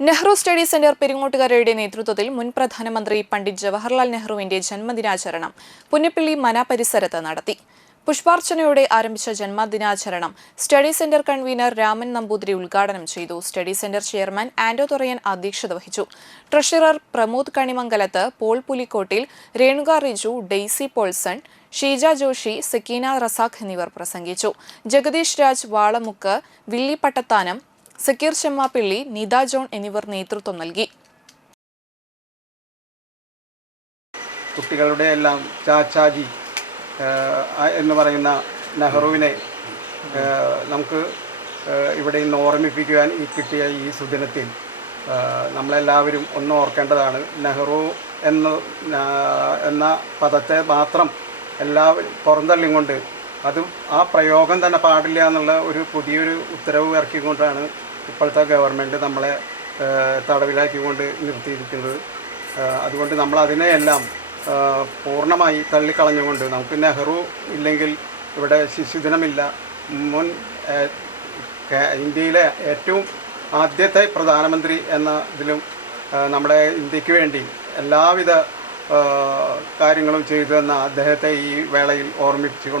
Nehru study centre പെരിങ്ങോട്ടുകരയുടെ നേതൃത്വത്തിൽ മുൻ പ്രധാനമന്ത്രി പണ്ഡിറ്റ് ജവഹർലാൽ നെഹ്റുവിന്റെ ജന്മദിനാചരണം പുന്നപ്പള്ളി മന പരിസരത്ത് നടത്തി. പുഷ്പാർച്ചനയോടെ ആരംഭിച്ച ജന്മദിനാചരണം study centre convener Raman Namboothiri ഉദ്ഘാടനം ചെയ്തു. Study centre chairman Anto Thorayan അധ്യക്ഷത വഹിച്ചു. Treasurer Pramod Kanimangalath, Paul Pulikottil, Renuka Riju, Daisy Paulson, Sheeja Joshi, Sakeena Razak എന്നിവർ പ്രസംഗിച്ചു. ജഗദീഷ് രാജ് വാളമുക്ക്, വില്ലി പട്ടത്താനം, സക്കീർ ചെമ്മാപ്പിള്ളി, നിത ജോൺ എന്നിവർ നേതൃത്വം നൽകി. കുട്ടികളുടെ എല്ലാം ചാച്ചാജി എന്ന് പറയുന്ന നെഹ്റുവിനെ നമുക്ക് ഇവിടെ നിന്ന് ഓർമ്മിപ്പിക്കുവാൻ കിട്ടിയ ഈ സുദിനത്തിൽ നമ്മളെല്ലാവരും ഒന്ന് ഓർക്കേണ്ടതാണ്. നെഹ്റു എന്ന പദത്തെ മാത്രം എല്ലാവരും പുറന്തള്ളിക്കൊണ്ട് അതും ആ പ്രയോഗം തന്നെ പാടില്ല എന്നുള്ള ഒരു പുതിയൊരു ഉത്തരവ് ഇറക്കിക്കൊണ്ടാണ് ഇപ്പോഴത്തെ ഗവൺമെൻറ് നമ്മളെ തടവിലാക്കിക്കൊണ്ട് നിർത്തിയിരിക്കുന്നത്. അതുകൊണ്ട് നമ്മൾ അതിനെയെല്ലാം പൂർണ്ണമായി തള്ളിക്കളഞ്ഞുകൊണ്ട് നമുക്ക് നെഹ്റു ഇല്ലെങ്കിൽ ഇവിടെ ശിശുദിനമില്ല. മുൻ ഇന്ത്യയിലെ ഏറ്റവും ആദ്യത്തെ പ്രധാനമന്ത്രി എന്ന ഇതിലും നമ്മുടെ ഇന്ത്യക്ക് വേണ്ടി എല്ലാവിധ കാര്യങ്ങളും ചെയ്തു എന്ന അദ്ദേഹത്തെ ഈ വേളയിൽ ഓർമ്മിപ്പിച്ചുകൊണ്ട്